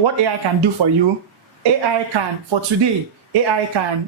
what AI can do for you. AI can, for today, AI can,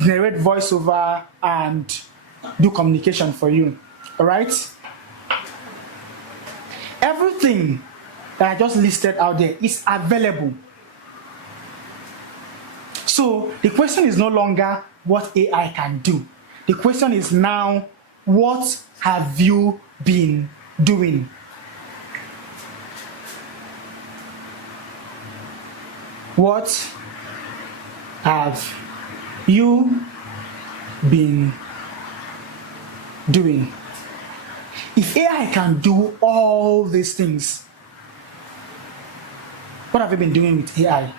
generate voiceover and do communication for you. All right? Everything that I just listed out there is available. So the question is no longer what AI can do. The question is now, what have you been doing? What have you been doing? If AI can do all these things, what have you been doing with AI?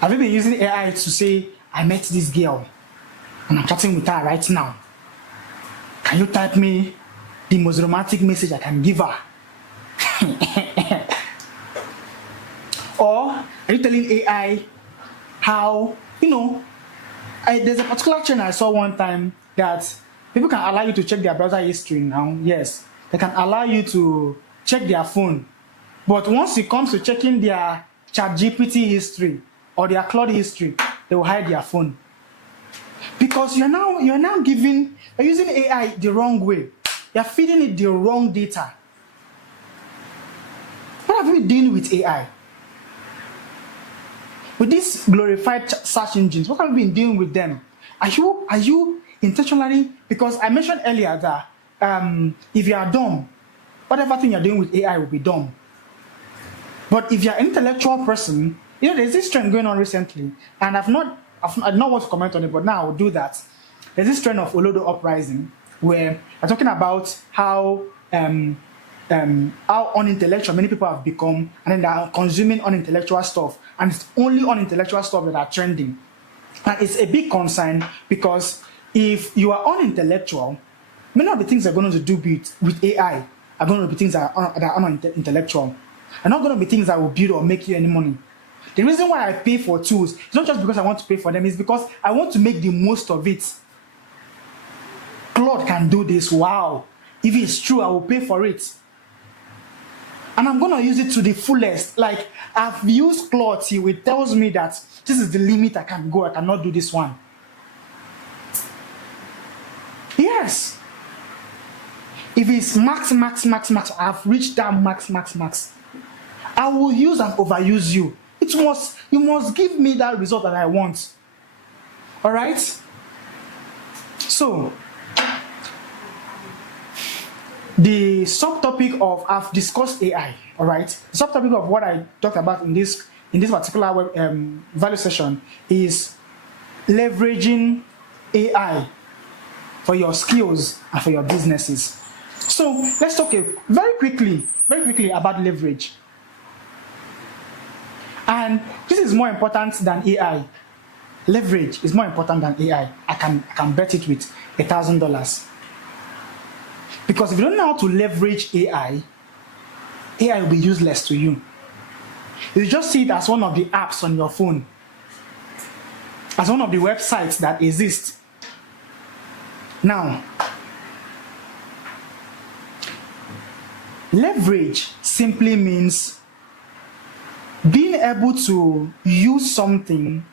Have you been using AI to say, I met this girl and I'm chatting with her right now? Can you type me the most romantic message I can give her? Or are you telling AI how, there's a particular trend I saw one time that people can allow you to check their browser history now. Yes, they can allow you to check their phone. But once it comes to checking their ChatGPT history or their Claude history, they will hide their phone. Because you're now using AI the wrong way. You're feeding it the wrong data. What have you been doing with AI? With these glorified search engines, what have you been doing with them? Are you intentionally, because I mentioned earlier that if you are dumb, whatever thing you're doing with AI will be dumb. But if you're an intellectual person, there's this trend going on recently, and I don't want to comment on it, but now I'll do that. There's this trend of Olodo uprising, where I'm talking about how unintellectual many people have become, and then they are consuming unintellectual stuff, and it's only unintellectual stuff that are trending. And it's a big concern, because if you are unintellectual, many of the things they're going to do with AI are going to be things that are unintellectual. They're not going to be things that will build or make you any money. The reason why I pay for tools is not just because I want to pay for them, it's because I want to make the most of it. Claude can do this, wow. If it's true, I will pay for it. And I'm going to use it to the fullest. Like, I've used Claude till it tells me that this is the limit I can go, I cannot do this one. Yes. If it's max, I've reached that max. I will use and overuse you. You must give me that result that I want. All right? So, the subtopic of, I've discussed AI, all right? The subtopic of what I talked about in this particular value session is leveraging AI for your skills and for your businesses. So let's talk very quickly about leverage. And this is more important than AI. Leverage is more important than AI. I can bet it with $1,000. Because if you don't know how to leverage AI will be useless to you. You just see it as one of the apps on your phone, as one of the websites that exist. Now, leverage simply means being able to use something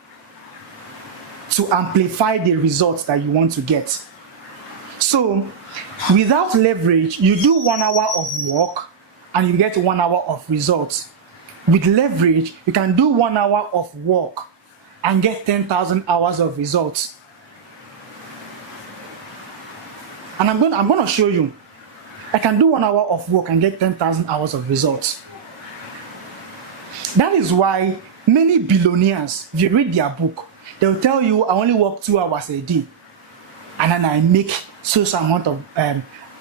to amplify the results that you want to get. So, without leverage, you do 1 hour of work and you get 1 hour of results. With leverage, you can do 1 hour of work and get 10,000 hours of results. And I'm going to show you. I can do 1 hour of work and get 10,000 hours of results. That is why many billionaires, if you read their book, they'll tell you, I only work 2 hours a day, and then I make so amount of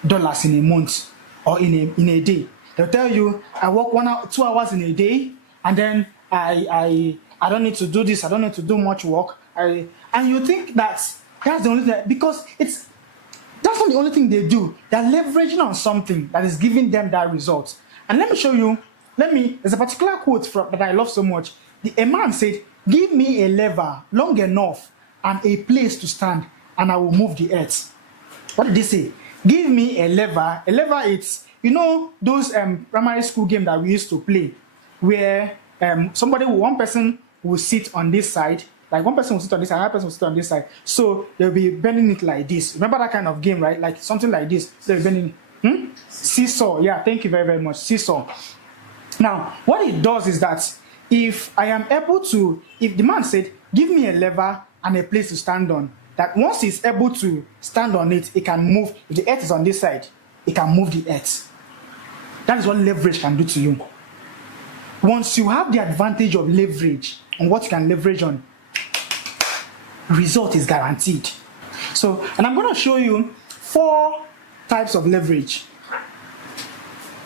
dollars in a month or in a day. They'll tell you, I work 2 hours in a day, and then I don't need to do this, I don't need to do much work. And you think that's the only thing, because that's not the only thing they do. They're leveraging on something that is giving them that result. And let me show you. There's a particular quote that I love so much. A man said, give me a lever long enough and a place to stand, and I will move the earth. What did they say? Give me a lever. A lever, it's you know those primary school game that we used to play, where one person will sit on this side, like one person will sit on this side, another person will sit on this side. So they'll be bending it like this. Remember that kind of game, right? Like something like this. So they're bending. Seesaw. Yeah, thank you very, very much. Seesaw. Now, what it does is that if the man said, give me a lever and a place to stand on, that once he's able to stand on it, it can move. If the earth is on this side, it can move the earth. That is what leverage can do to you. Once you have the advantage of leverage on what you can leverage on, result is guaranteed. So, and I'm going to show you 4 types of leverage.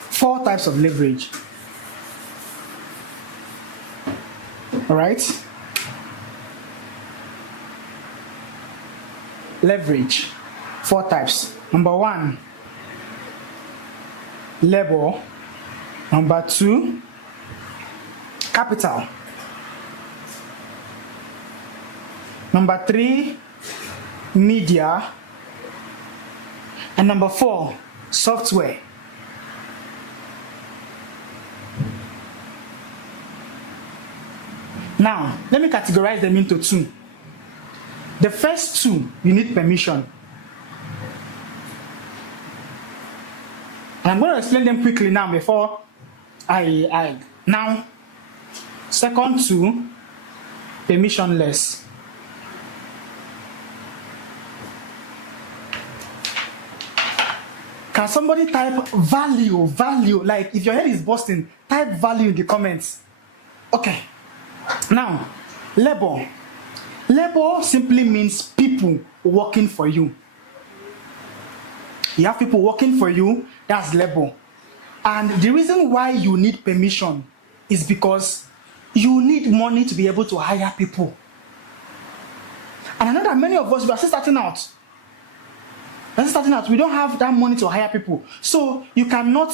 4 types of leverage. All right? Leverage. 4 types. Number 1, labor. Number 2, capital. Number 3, media. And number 4, software. Now, let me categorize them into 2. The first 2, you need permission. And I'm going to explain them quickly now before now, second 2, permissionless. Can somebody type value? Like if your head is busting, type value in the comments. Okay. Now, labor. Labor simply means people working for you. You have people working for you, that's labor. And the reason why you need permission is because you need money to be able to hire people. And I know that many of us, we are still starting out. We don't have that money to hire people. So you cannot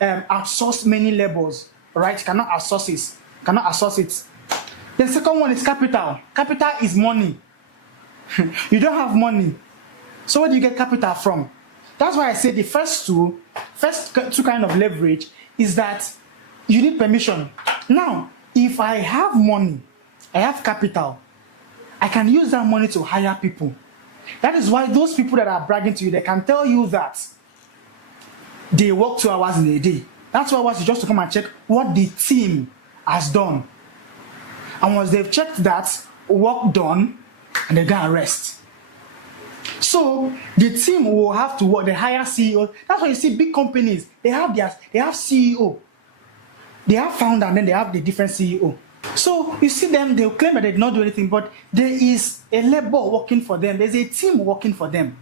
outsource many labors, right? You cannot outsource it. The second one is capital. Capital is money. You don't have money. So where do you get capital from? That's why I say the first two kind of leverage is that you need permission. Now, if I have money, I have capital, I can use that money to hire people. That is why those people that are bragging to you, they can tell you that they work 2 hours in a day. That's 2 hours is just to come and check what the team has done. And once they've checked that, work done, and they go and rest. So the team will have to work, they hire CEO. That's why you see big companies, they have CEO. They have founder and then they have the different CEO. So you see them, they'll claim that they did not do anything, but there is a labor working for them. There's a team working for them.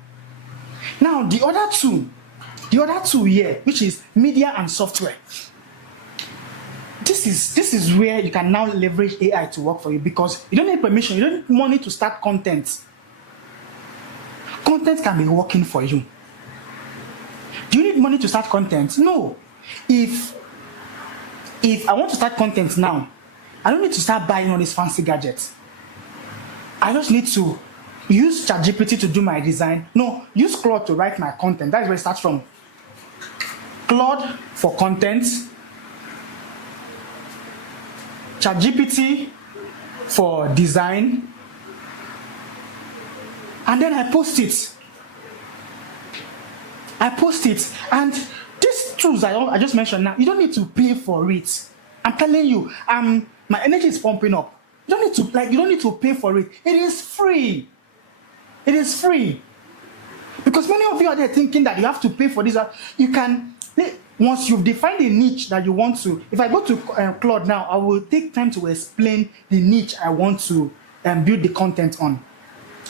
Now the other two here, which is media and software. This is where you can now leverage AI to work for you, because you don't need permission, you don't need money to start content. Content can be working for you. Do you need money to start content? No. If I want to start content now, I don't need to start buying all these fancy gadgets. I just need to use ChatGPT to do my design. No, use Claude to write my content. That is where it starts from. Claude for content, ChatGPT for design, and then I post it. And these tools I just mentioned now, you don't need to pay for it. I'm telling you, my energy is pumping up. You don't need to pay for it. It is free. Because many of you are there thinking that you have to pay for this. You can, once you've defined a niche that you want to, if I go to Claude now, I will take time to explain the niche I want to build the content on.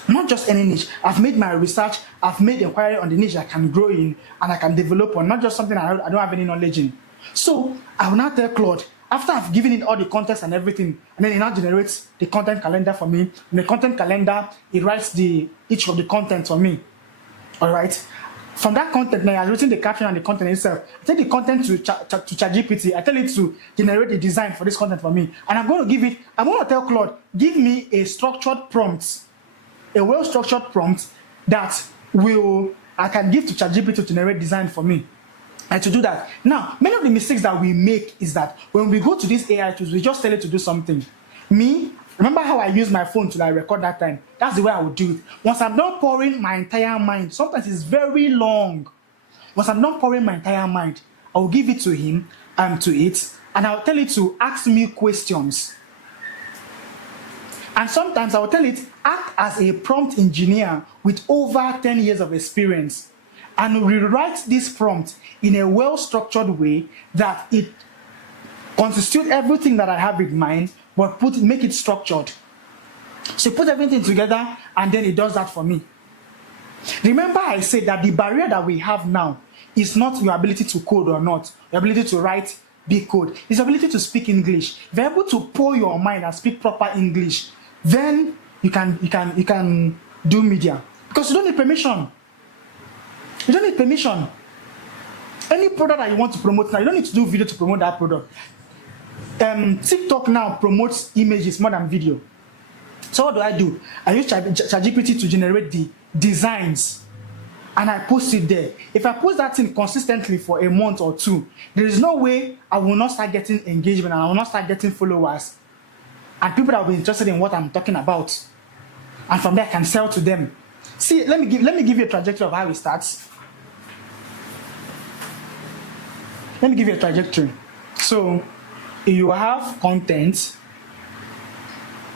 Not just any niche. I've made my research, I've made inquiry on the niche I can grow in and I can develop on, not just something I don't have any knowledge in. So I will now tell Claude, after I've given it all the context and everything, and then it now generates the content calendar for me. In the content calendar, it writes each of the content for me. All right. From that content, now I've written the caption and the content itself. I take the content to ChatGPT. I tell it to generate the design for this content for me, and I'm going to tell Claude, give me a structured prompt, a well-structured prompt that I can give to ChatGPT to generate design for me. And to do that, now, many of the mistakes that we make is that when we go to these AI tools, we just tell it to do something. Me, remember how I use my phone to like record that time? That's the way I would do it. Once I'm done pouring my entire mind, sometimes it's very long. Once I'm done pouring my entire mind, I will give it to him and to it, and I'll tell it to ask me questions. And sometimes I will tell it, act as a prompt engineer with over 10 years of experience and rewrite this prompt in a well-structured way that it constitutes everything that I have in mind, but make it structured. So put everything together and then it does that for me. Remember I said that the barrier that we have now is not your ability to code or not, your ability to write big code. It's your ability to speak English. If you're able to pour your mind and speak proper English, then you can do media. Because you don't need permission. You don't need permission. Any product that you want to promote now, you don't need to do video to promote that product. TikTok now promotes images more than video. So what do? I use ChatGPT to generate the designs and I post it there. If I post that thing consistently for a month or two, there is no way I will not start getting engagement and I will not start getting followers and people that will be interested in what I'm talking about. And from there I can sell to them. See, let me give you a trajectory of how it starts. Let me give you a trajectory. So you have content.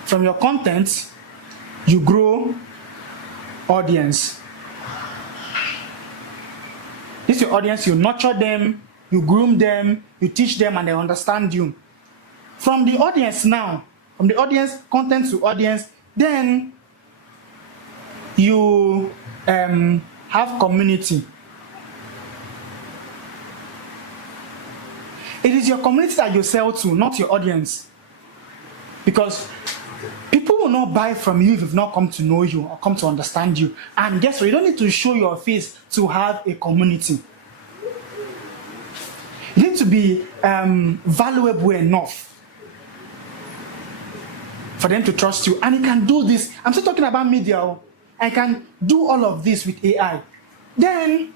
From your content, you grow audience. This is your audience, you nurture them, you groom them, you teach them, and they understand you. From the audience now, from the audience, content to audience, then you have community. It is your community that you sell to, not your audience. Because people will not buy from you if you've not come to know you or come to understand you. And guess what? You don't need to show your face to have a community. You need to be valuable enough for them to trust you. And you can do this. I'm still talking about media. I can do all of this with AI. Then,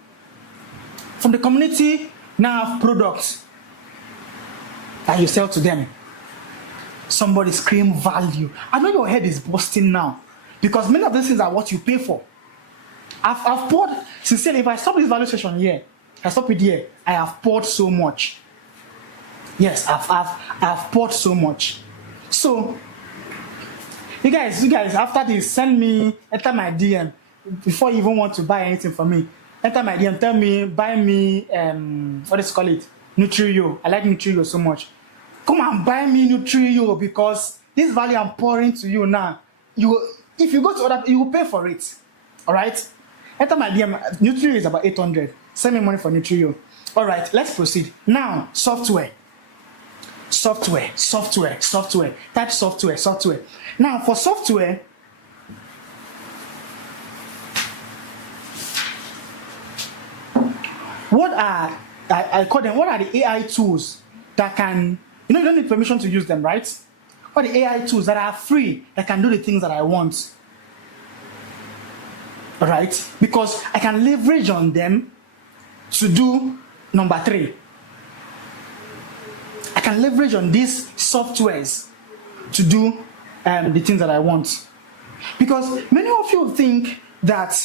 from the community, now have products that you sell to them. Somebody scream value. I know your head is busting now because many of these things are what you pay for. I've poured, sincerely, if I stop this value session here, I stop it here, I have poured so much. Yes, I've poured so much. So, you guys, after this, enter my DM before you even want to buy anything from me. Enter my DM, tell me, buy me, what is it called? Nutrio. I like Nutrio so much. Come and buy me Nutrio because this value I'm pouring to you now, if you go to other, you will pay for it. All right? Enter my DM. Nutrio is about 800. Send me money for Nutrio. All right, let's proceed. Now, software. Type software. Now, for software, what are the AI tools that can, you don't need permission to use them, right? What are the AI tools that are free that can do the things that I want? All right? Because I can leverage on them to do number 3. I can leverage on these softwares to do the things that I want. Because many of you think that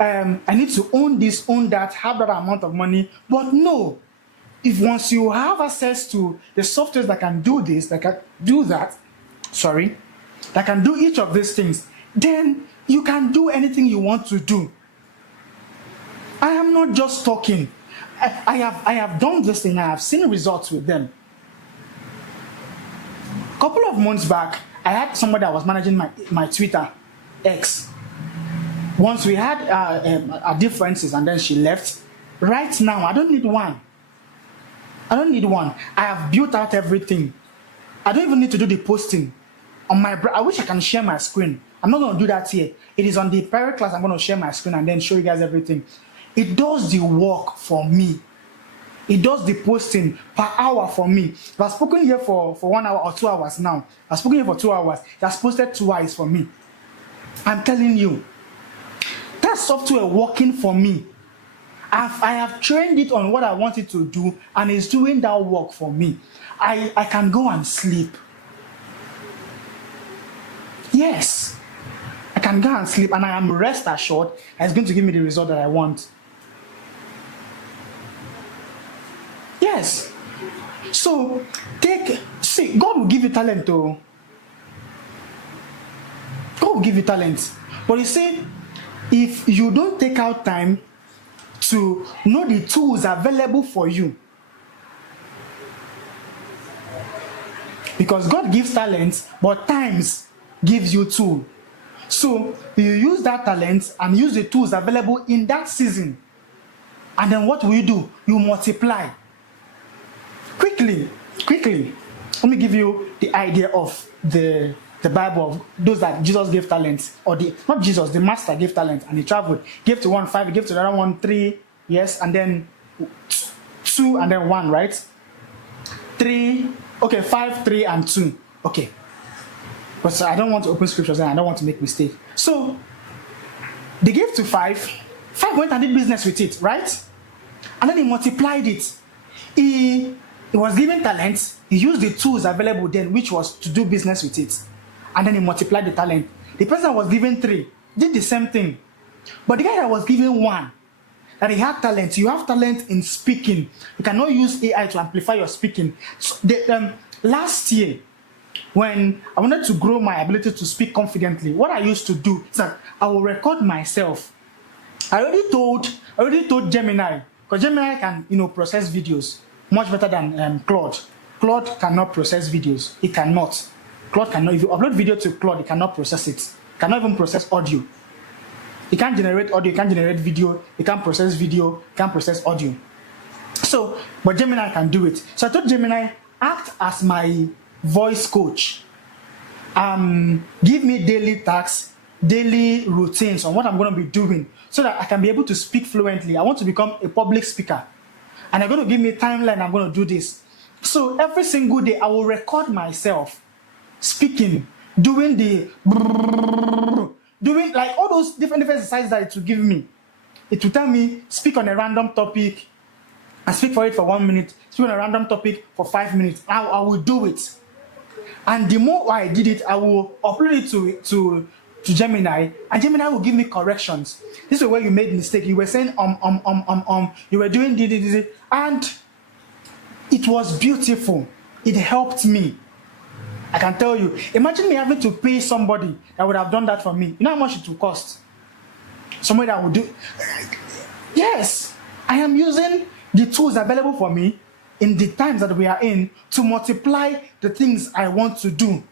I need to own this, own that, have that amount of money. But no, if once you have access to the softwares that can do this, that can do that, that can do each of these things, then you can do anything you want to do. I am not just talking. I have done this thing. I have seen results with them. A couple of months back, I had somebody that was managing my Twitter, X. Once we had our differences and then she left. Right now, I don't need one. I have built out everything. I don't even need to do the posting. I wish I can share my screen. I'm not going to do that here. It is on the private class. I'm going to share my screen and then show you guys everything. It does the work for me. It does the posting per hour for me. I've spoken here for 1 hour or 2 hours now. I've spoken here for 2 hours. It has posted twice for me. I'm telling you, that software working for me. I have trained it on what I want it to do, and it's doing that work for me. I can go and sleep. Yes, I can go and sleep, and I am rest assured that it's going to give me the result that I want. Yes. So see, God will give you talent though. God will give you talent. But you see, if you don't take out time to know the tools available for you, because God gives talent, but times gives you tool. So you use that talent and use the tools available in that season. And then what will you do? You multiply. Quickly. Let me give you the idea of the Bible of those that Jesus gave talents, or not Jesus, the master gave talent and he traveled. Gave to one 5, he gave to the other one 3, yes, and then 2 and then 1, right? 3, okay, 5, 3 and 2. Okay. But I don't want to open scriptures and I don't want to make mistake. So they gave to 5. 5 went and did business with it, right? And then he multiplied it. He was given talents. He used the tools available then, which was to do business with it. And then he multiplied the talent. The person that was given 3 did the same thing. But the guy that was given 1, that he had talent, you have talent in speaking. You cannot use AI to amplify your speaking. So last year, when I wanted to grow my ability to speak confidently, what I used to do is that I will record myself. I already told Gemini, because Gemini can process videos much better than Claude. Claude cannot process videos. It cannot. Claude cannot. If you upload video to Claude, it cannot process it. It cannot even process audio. It can't generate audio. It can't generate video. It can't process video. It can't process audio. So, but Gemini can do it. So I told Gemini, act as my voice coach. Give me daily tasks, daily routines on what I'm going to be doing so that I can be able to speak fluently. I want to become a public speaker. And they're going to give me a timeline. I'm going to do this. So every single day, I will record myself speaking, doing like all those different exercises that it will give me. It will tell me, speak on a random topic and speak for it for 1 minute, speak on a random topic for 5 minutes. I will do it. And the more I did it, I will upload it to Gemini, and Gemini will give me corrections. This is where you made mistake. You were saying you were doing this, and it was beautiful. It helped me. I can tell you. Imagine me having to pay somebody that would have done that for me. You know how much it will cost? Somebody that would do. Yes, I am using the tools available for me in the times that we are in to multiply the things I want to do.